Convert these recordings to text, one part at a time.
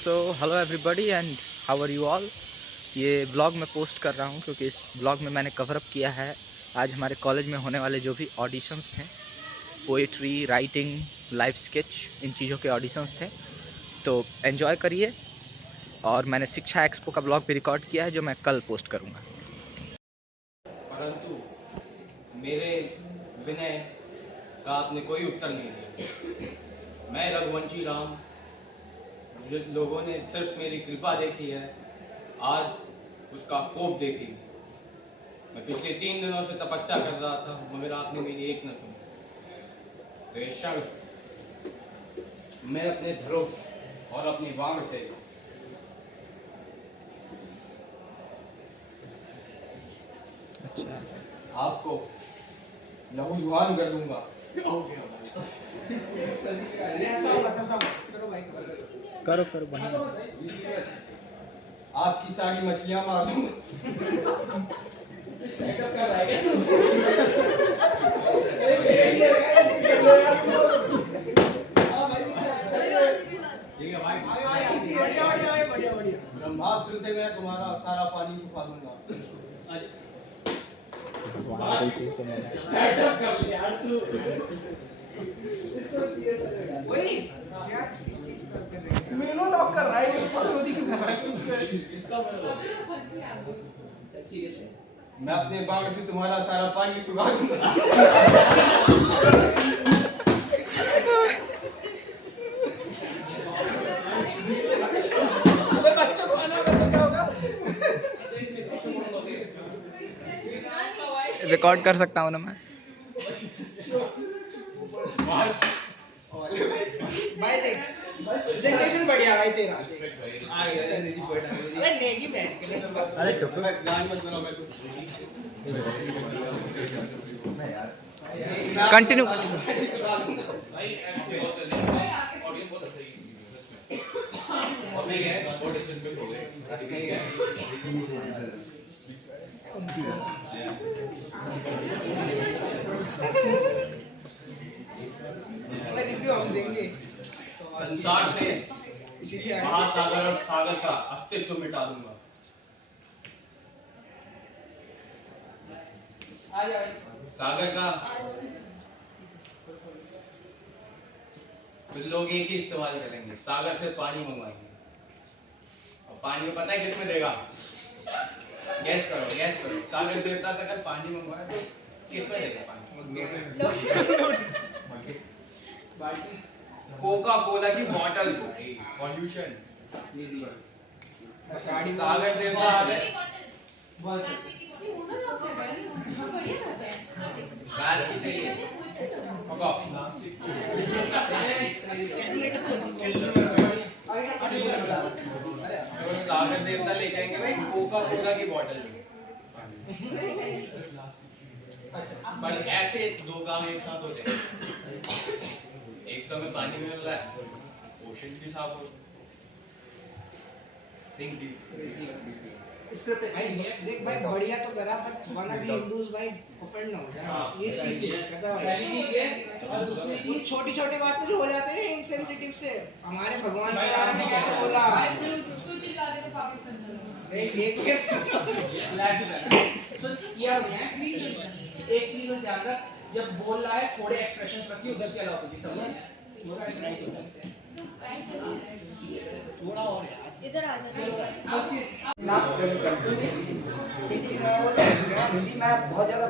So hello everybody and how are you all. ये blog मैं post कर रहा हूँ क्योंकि इस ब्लॉग में मैंने कवर अप किया है आज हमारे कॉलेज में होने वाले जो भी ऑडिशंस थे, पोएट्री, राइटिंग, लाइव स्केच, इन चीज़ों के ऑडिशंस थे। तो एन्जॉय करिए। और मैंने शिक्षा एक्सपो का ब्लॉग भी रिकॉर्ड किया है जो मैं कल पोस्ट करूँगा। परंतु मेरे विनय का आपने कोई उत्तर नहीं दिया। मैं रघुवंशी राम, जो लोगों ने सिर्फ मेरी कृपा देखी है, आज उसका कोप देखी। मैं पिछले 3 दिनों से तपस्या कर रहा था मगर आपने मेरी एक न सुनी। बेशक मैं अपने धरोह और अपनी वांग से अच्छा, आपको लहूलुहान कर दूंगा। करो करो बढ़िया। आपकी सारी मछलियां मार दूंगा। ठीक है भाई, ब्रह्मास्त्र से मैं तुम्हारा सारा पानी सुखा दूंगा। मेनू लॉक कर रहा है, ये पतोदी क्यों कर रहा है? इसका मैं अपने बाग से तुम्हारा सारा पानी सुखा दूंगा। अबे बच्चों को आना होगा तो क्या होगा? रिकॉर्ड कर सकता हूँ ना मैं। भाई देख प्रेजेंटेशन बढ़िया भाई तेरा। अबे नेगी बैठ के अरे चुप गान मत बनाओ मैं कंटिन्यू। भाई ऑडियो बहुत सही है और नहीं है और डिस्टर्ब हो गए। रिव्यू हम देंगे। संसार से महासागर और सागर का अस्तित्व मिटा दूंगा। सागर का फिर लोग एक ही इस्तेमाल करेंगे, सागर से पानी मंगवाएंगे। और पानी को पता है किसमें देगा? गैस करो, गैस करो। सागर देवता से अगर पानी मंगवाए तो किसमें देगा पानी? कोका कोला की बॉटल। पॉल्यूशन। सागर देवता आ गए। गैस की चाहिए। Fuck off. तो सागर देवता ले जाएंगे भाई कोका कोला की बॉटल। पर ऐसे दो काम एक साथ होते हैं। एक तो हमें पानी मिल रहा है, ओशन भी साफ हो। Think deep. देख भाई बढ़िया तो करा बट वाला भी हिंदूज भाई ऑफेंड ना हो जाए। ये चीज की दिक्कत है भाई। पहली चीज है और दूसरी चीज छोटी छोटी बात में जो हो जाते हैं इनसेंसिटिव से, हमारे भगवान के बारे में कैसे बोला? भाई फिर उसको चिल्ला दे तो पाकिस्तान चलो। एक तो किया हो गया एक चीज और ध्यान रख, जब बोल रहा है थोड़े एक्सप्रेशंस रखिए उधर से अलाउ कीजिए, समझ? थोड़ा और यार इधर आ जाना। क्लास प्रेजेंट करते हैं। हिंदी में वो हिंदी में बहुत जगह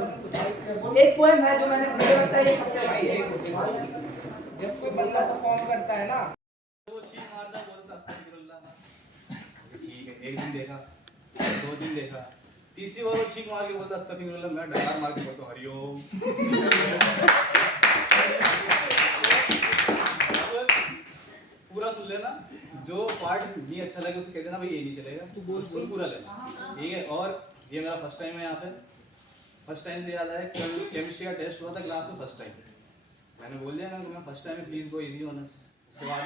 एक पोएम है जो मैंने मुझे लगता है ये सबसे अच्छी है। जब कोई बंदा तो फोन करता है ना, वो छीन मारता बोलता अस्तगफिरुल्लाह। ठीक है, एक दिन देखा, 2 दिन देखा, तीसरी बार वो छीन मार के बोलता अस्तगफिरुल्लाह। मैं डकार मार के बोलता हूं हरिओम। पूरा सुन लेना, जो पार्ट नहीं अच्छा लगे उसको कह देना भाई ये नहीं चलेगा, तू बोल सुन पूरा लेना। ठीक है। और ये मेरा फर्स्ट टाइम है यहाँ पे। फर्स्ट टाइम से याद आया, कल केमिस्ट्री का टेस्ट हुआ था क्लास में फर्स्ट टाइम। मैंने बोल दिया मैं first time please go easy on us. उसके बाद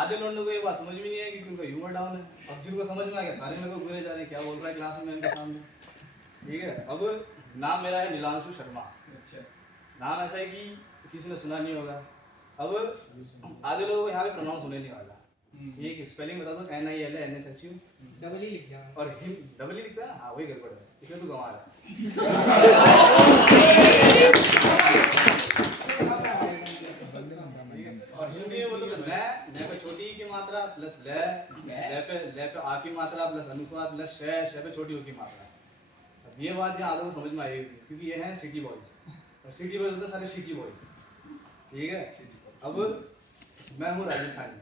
आधे लोगों को ये बात समझ में नहीं आएगी क्योंकि ह्यूमर डाउन है। अब जिनको समझ में आ गया सारे मेरे को बुरे जा रहे हैं क्या बोल रहा है क्लास में इनके सामने, ठीक है। अब नाम मेरा है नीलांशु शर्मा। अच्छा, नाम ऐसा है कि किसी ने सुना नहीं होगा। अब आधे लोग यहाँ पे प्रोनाउंस होने नहीं वाला। एक स्पेलिंग बता दो, NIL NSHU डबल ही लिख दिया और हिम डबल ही लिखता है। हाँ वही गड़बड़ है, इसमें तो गंवा रहा है। और हिंदी में बोलो तो न पे छोटी की मात्रा प्लस ल पे आ की मात्रा प्लस अनुस्वार प्लस श पे छोटी ऊ की मात्रा। अब ये बात यहाँ आदमी समझ में आएगी क्योंकि ये हैं सिटी बॉयज, और सिटी बॉयज होते हैं सारे सिटी बॉयज, ठीक है। अब मैं हूँ राजस्थानी,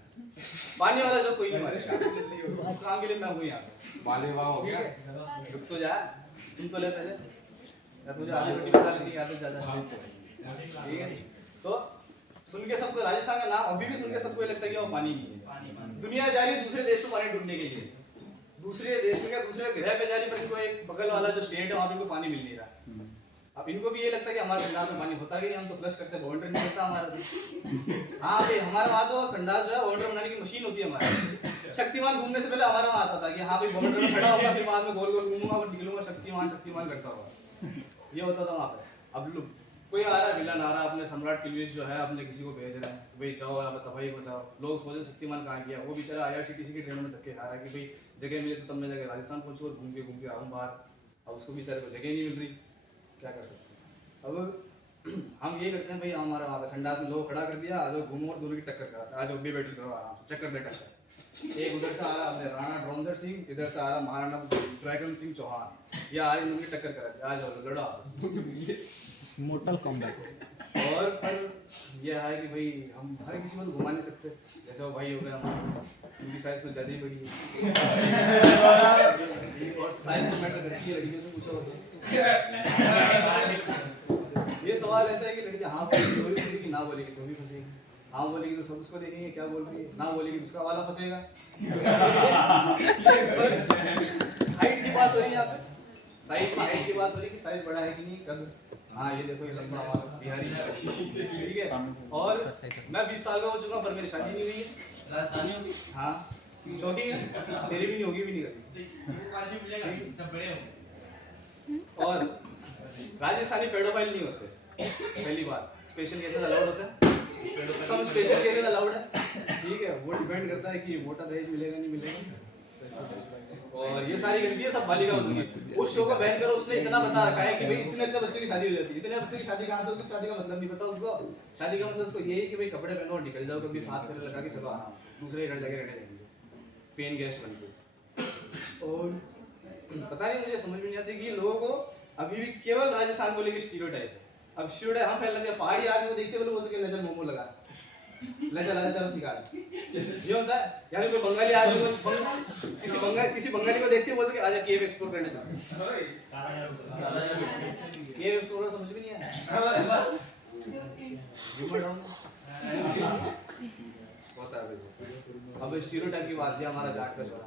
पानी वाला जो कोई नहीं हमारे काम के लिए मैं हूँ यहाँ पे। वाले वाह हो गया। रुक तो जा, सुन तो ले पहले, या तुझे आलू रोटी बना लेनी आदत ज्यादा है, ठीक है। तो सुन के सबको राजस्थान का नाम अभी भी सुन के सबको ये लगता है कि वो पानी नहीं है। दुनिया जा रही है दूसरे देश में पानी ढूंढने के लिए, दूसरे देश में क्या दूसरे ग्रह पे जा रही, पर इनको एक बगल वाला जो स्टेट है वहाँ पे इनको पानी मिल नहीं रहा। अब इनको भी ये लगता है कि हमारे संडास में पानी होता है, हम तो फ्लश करते हैं, बाउंड्री नहीं होता हमारा। हाँ भाई, हमारे वहाँ तो संडास जो है बाउंड्री बनाने की मशीन होती है हमारे। शक्तिमान घूमने से पहले हमारा वहाँ आता था कि हाँ भाई बाउंड्री में खड़ा होगा, फिर बाद में गोल गोल घूमूंगा और निकलूंगा, शक्तिमान करता होगा, ये होता था वहाँ पे। अब लोग कोई आ रहा है, विलन आ रहा है, अपने सम्राट किलवेश जो है अपने किसी को भेज रहे हैं, भाई जाओ यहाँ पे तबाही बचाओ। लोग सोचे शक्तिमान कहाँ गया, वो बेचारा IRCTC की ट्रेन में धक्के खा रहा है कि भाई जगह मिले तो तब मैं जाके राजस्थान पहुंचूँ और घूम के आऊँ बाहर। अब उसको बेचारे को जगह नहीं मिल रही, क्या कर सकते हैं। अब हम ये करते हैं भाई, हमारा वहाँ पे संडास में लोग खड़ा कर दिया, आज घूमो और दोनों की टक्कर कराते हैं, आज भी बैटल करो आराम से, चक्कर दे टक्कर। एक उधर से आ रहा अपने राणा ड्रोनधर सिंह, इधर से आ रहा महाराणा ड्रैगन सिंह चौहान, ये आ रही दोनों की टक्कर कराते, आ जाओ लड़ा मोर्टल कॉम्बैट। और पर यह है कि भाई हम हर किसी को तो घुमा नहीं सकते, जैसे वो भाई हो गए हमारे, उनकी साइज में ज़्यादा ही बड़ी है और साइज तो मैटर करती है, लड़कियों से पूछो तो। ये सवाल ऐसा है कि लड़कियाँ हाँ बोलेगी तो भी फंसेगी, ना बोलेगी तो भी फंसेगी। हाँ बोलेगी तो सब उसको देखेंगे क्या बोल रही है, ना बोलेगी दूसरा वाला फंसेगा। हाइट की बात हो रही है यहाँ पे, साइज में हाइट की बात हो रही है कि साइज बड़ा है कि नहीं, कद। हाँ ये देखो ये लंबा हमारा बिहारी है, ठीक है। और मैं 20 साल का हो चुका पर मेरी शादी नहीं हुई है। राजस्थानी होगी? हाँ छोटी है, तेरी भी नहीं होगी, भी नहीं कभी। और राजस्थानी पेडोफाइल नहीं होते, पहली बात। स्पेशल केसेस अलाउड होते हैं, सब स्पेशल केसेस अलाउड है, ठीक है। वो डिपेंड करता है कि मोटा दहेज मिलेगा नहीं मिलेगा। और ये सारी गलतियां सब बालिकाओं की। उस शो को बैन करो, उसने इतना बता रखा है कि भाई इतने बच्चों की शादी हो जाती है, इतने बच्चों की शादी कहाँ से होगी, शादी का मतलब नहीं पता उसको। शादी का मतलब उसको ये है कि भाई कपड़े पहनो और निकल जाओ, कभी सांस करने लगा के चलो आराम, दूसरे घर जाके रहने देंगे, पेन गेस्ट बन के। और पता नहीं, मुझे समझ में नहीं आती कि लोगों को अभी भी केवल राजस्थान को लेकर स्टीरियोटाइप है। अब स्टीरियोटाइप हम फैल रहे हैं, पहाड़ी आदमी को देखते हुए बोलते हैं लचल मोमो लगा, लचल निकाल, ये होता है। यानी कोई बंगाली आदमी को किसी बंगाली को देखते बोलते कि आजा केव एक्सप्लोर करने चलते हैं। केव एक्सप्लोर समझ में नहीं आया, होता है। अब स्टीरियोटाइप की बात है, हमारा जाट का छोरा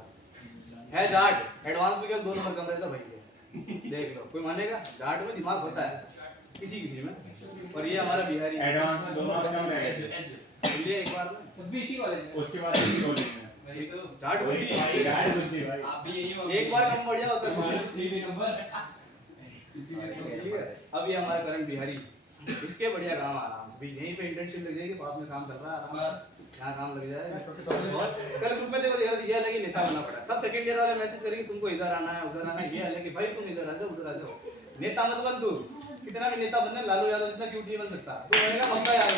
है, जाट एडवांस में क्या 2 नंबर कम रहता भाई, देख लो कोई मानेगा। जाट में दिमाग होता है किसी में, और ये हमारा बिहारी एडवांस में 2 नंबर कम रहेगा ये एक बार भी इसी कॉलेज में, उसके बाद इसी कॉलेज में एक तो जाट होती है, गाइड होती है भाई। आप भी यही हो, एक बार कम बढ़ जाओ तो 3 नंबर। ठीक है। अब ये हमारा करण बिहारी, इसके बढ़िया काम आराम से, यहीं पे इंटर्नशिप लग जाएगी, पास में काम कर रहा है आराम से, यहाँ काम लग जाएगा। और कल ग्रुप में देखो ये अलग ही नेता बनना पड़ा, सब सेकंड ईयर वाले मैसेज करेंगे तुमको इधर आना है उधर आना है, ये अलग कि भाई तुम इधर आ जाओ उधर आ जाओ। नेता मत बन तू, कितना भी नेता बनना, लालू यादव जितना क्यूट नहीं बन सकता तू, बनेगा ममता यादव।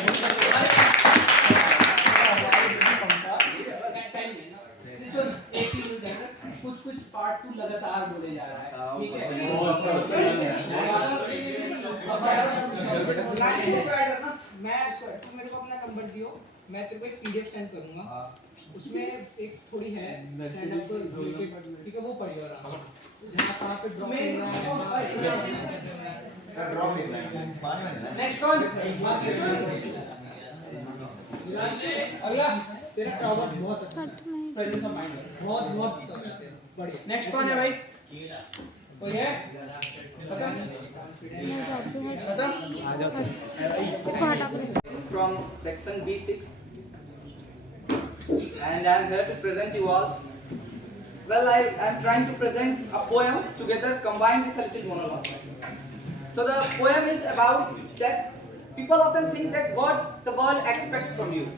कुछ पार्ट 2 लगातार बोले जा रहा है, ठीक है। मैं तू मेरे को अपना नंबर दियो, मैं तेरे को एक PDF सेंड करूंगा, उसमें एक थोड़ी है स्टैंड अप ठीक है, वो पढ़ियो आराम से, जहां कहां पे ड्रॉप लेना है, ड्रॉप लेना है। नेक्स्ट वन, अगला तेरा टावर बहुत अच्छा है, प्रेजेंस ऑफ माइंड बहुत बढ़िया। नेक्स्ट कौन है भाई, कोई है पता इसको हटा दो। From section B6, and I am here to present you all well, I'm trying to present a poem together combined with a little monologue. So the poem is about that people often think that what the world expects from you.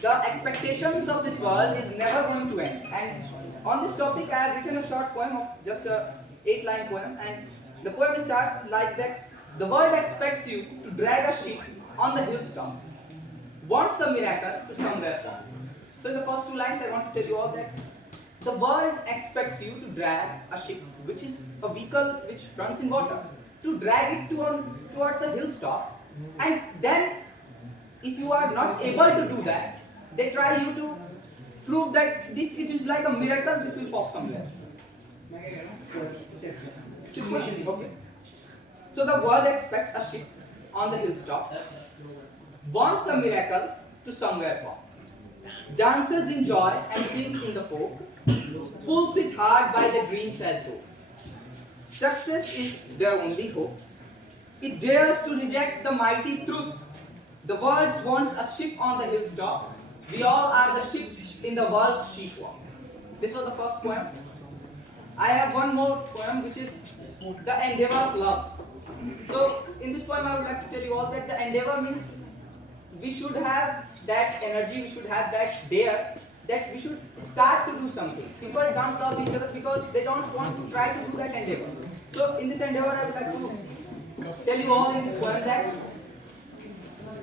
The expectations of this world is never going to end. And on this topic, I have written a short poem of just a 8-line poem, and the poem starts like that. The world expects you to drag a ship on the hilltop. Wants a miracle to somewhere come. So in the first 2 lines, I want to tell you all that the world expects you to drag a ship, which is a vehicle which runs in water, to drag it towards a hilltop, and then if you are not able to do that, they try you to prove that it is like a miracle which will pop somewhere. Okay. So the world expects a ship on the hilltop, wants a miracle to somewhere pop, dances in joy and sings in the folk, pulls it hard by the dreams as though success is their only hope. It dares to reject the mighty truth. The world wants a ship on the hilltop. We all are the ships in the world's sheepwalk. This was the first poem. I have one more poem which is the endeavor of love. So in this poem I would like to tell you all that the endeavor means we should have that energy, we should have that dare, that we should start to do something. People don't love each other because they don't want to try to do that endeavor. So in this endeavor I would like to tell you all in this poem that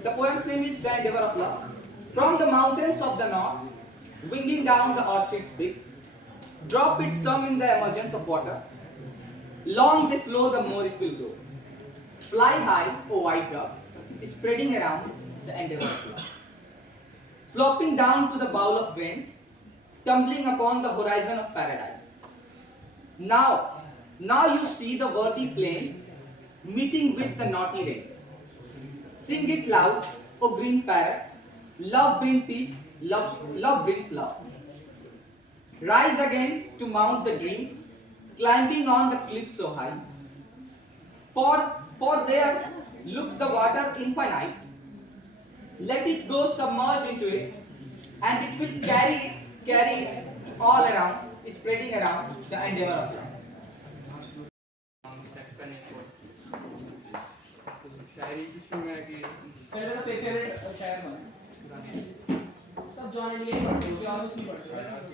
the poem's name is The Endeavor of Love. From the mountains of the north, winging down the orchids big, drop it some in the emergence of water. Long they flow, the more it will grow. Fly high, O white dove, spreading around the endeavor of love. Sloping down to the bowl of grains, tumbling upon the horizon of paradise. Now you see the worthy plains, meeting with the naughty rains. Sing it loud, O green parrot, love brings peace, love brings love. Rise again to mount the dream, climbing on the cliff so high. For there looks the water infinite. Let it go submerged into it, and it will carry it all around, spreading around the endeavor of love. शायरी की शुरू है कि पहले तो favourite शायर बने सब John Elia पढ़ते हो और कुछ नहीं पढ़ते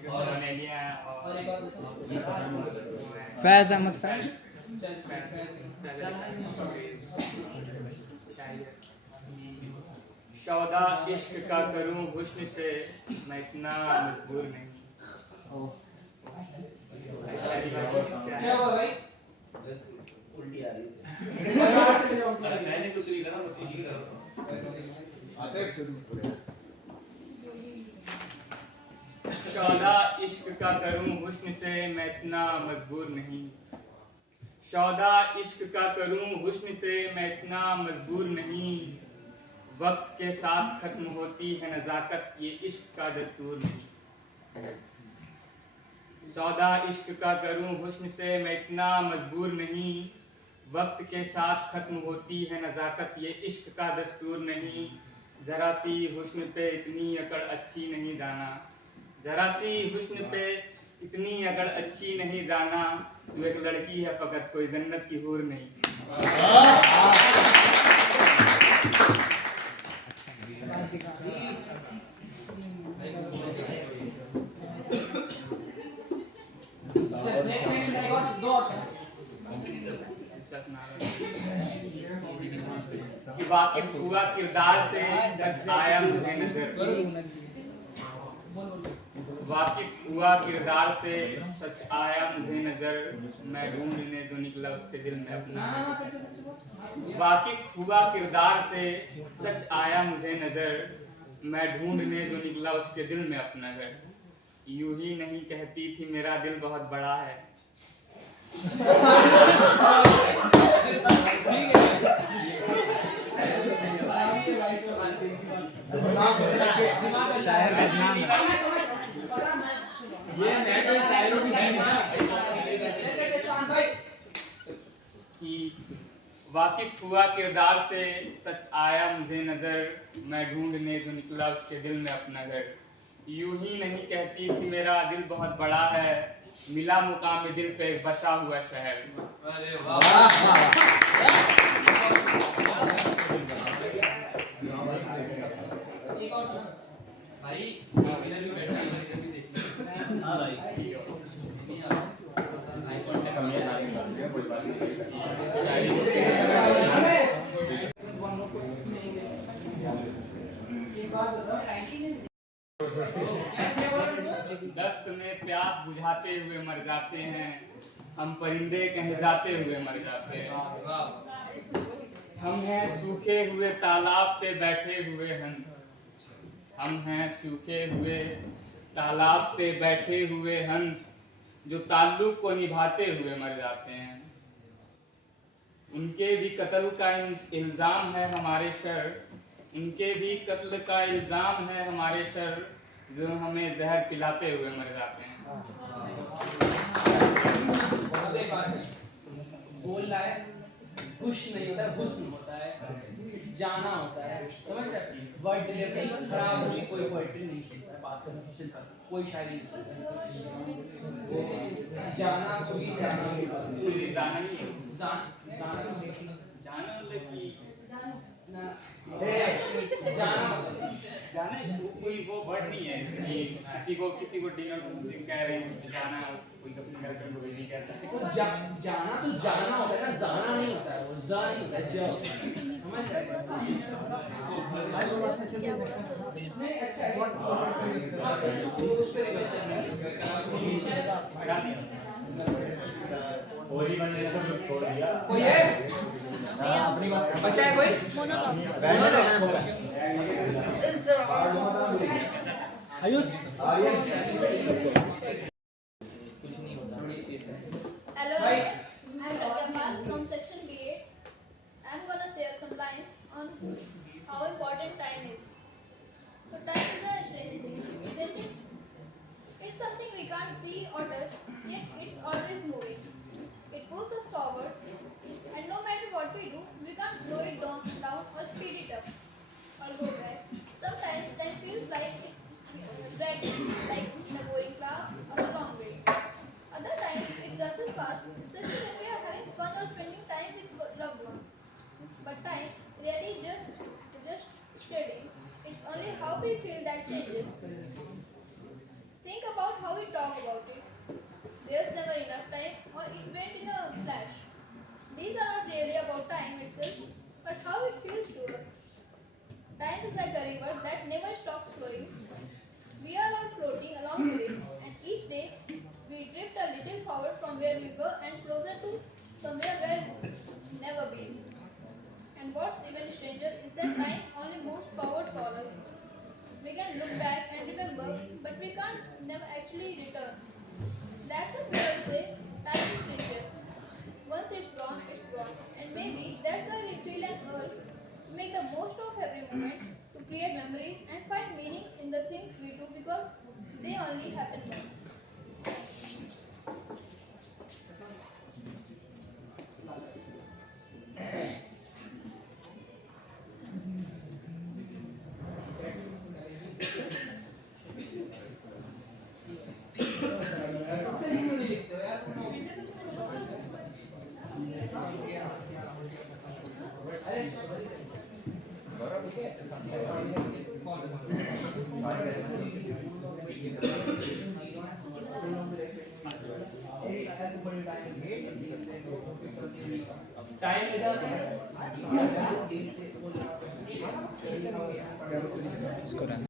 और जॉन एलिया और एक और फैज अहमद फैज शौदा इश्क का करूं हुस्न से मैं इतना मजबूर नहीं। क्या हुआ भाई उल्टी आ रही है। मैंने कुछ नहीं करा, मैं ठीक कर रहा हूं। शौदा इश्क का करूं हुस्न से मैं इतना मजबूर नहीं। शौदा इश्क का करूं हुस्न से मैं इतना मजबूर नहीं। वक्त के साथ खत्म होती है नज़ाकत, ये इश्क का दस्तूर नहीं। सौदा इश्क का करूं हुस्न से मैं इतना मजबूर नहीं। वक्त के साथ खत्म होती है नज़ाकत, ये इश्क का दस्तूर नहीं। ज़रा सी हुस्न पे इतनी अकड़ अच्छी नहीं जाना। ज़रा सी हुस्न पे इतनी अकड़ अच्छी नहीं जाना। तू एक लड़की है फ़कत, कोई जन्नत की हूर नहीं। कि वाकिफ हुआ किरदार से सच आया मुझे नजर। वाकिफ हुआ किरदार से सच आया मुझे नजर। मैं ढूंढने जो निकला उसके दिल में अपना। वाकिफ हुआ किरदार से सच आया मुझे नजर। मैं ढूंढने जो निकला उसके दिल में अपना घर। यूं ही नहीं कहती थी मेरा दिल बहुत बड़ा है। वाकिफ हुआ किरदार से सच आया मुझे नजर। मैं ढूंढने जो निकला उसके दिल में अपना घर। यूं ही नहीं कहती कि मेरा दिल बहुत बड़ा है, मिला मुकाम दिल पे बसा हुआ शहर। अरे एक और सुना। भाई इधर भी बैठा है, इधर भी देखिए। हाँ भाई कोई बात नहीं। एक बात बताओ। दस्त में प्यास बुझाते हुए मर जाते हैं, हम परिंदे कहीं जाते हुए मर जाते हैं। हम हैं सूखे हुए तालाब पे बैठे हुए हंस, हम हैं सूखे हुए तालाब पे बैठे हुए हंस, जो ताल्लुक को निभाते हुए मर जाते हैं। उनके भी कत्ल का इल्ज़ाम है हमारे सर, उनके भी कत्ल का इल्ज़ाम है हमारे सर, जो हमें जहर पिलाते हुए मर जाते हैं। अब एक बात है, बोल रहा है खुश नहीं होता है, हुस्न होता है, जाना होता है, समझ रहे? वर्ड डिलीवरी खराब होगी, कोई पोएट्री नहीं सुनता है, बात करना कोई शायरी नहीं सुनता है। जाना कोई जाना कोई जाना ही जाना जाना मतलब कि ना जाना मतलब जाना कोई वो वर्ड नहीं है कि किसी को डिनर कह रहे हैं जाना, कोई अपनी गर्लफ्रेंड को नहीं कहता है। वो जाना तो जाना होता है ना, जाना नहीं होता है, वो जा नहीं होता है, ज समझ रहे? नहीं अच्छा है, उस पे रिक्वेस्ट और ही बंदे को जो छोड़ दिया। कोई है? बचा है कोई? Ayush Hello everyone, I'm Ragyapal from section B8. I'm gonna share some lines on how important time is. So time is a strange thing, isn't it? It's something we can't see or touch, yet it's always moving. It pulls us forward, and no matter what we do, we can't slow it down or speed it up or go back. Sometimes time feels like it's dragging, like in a boring class or a long wait. Other times it rushes fast, especially when we are having fun or spending time with loved ones. But time really just steady. It's only how we feel that changes. Think about how we talk about it. There's never enough time, or it went in a flash. These are not really about time itself, but how it feels to us. Time is like a river that never stops flowing. We are all floating along with it, and each day we drift a little forward from where we were and closer to somewhere where we've never been. And what's even stranger is that time only moves forward for us. We can look back and remember, but we can't never actually return. That's what people say, time is precious. Once it's gone, and maybe that's why we feel an urge to make the most of every moment, to create memory and find meaning in the things we do because they only happen once. क्यों नहीं लिखते हो यार? Time इसको run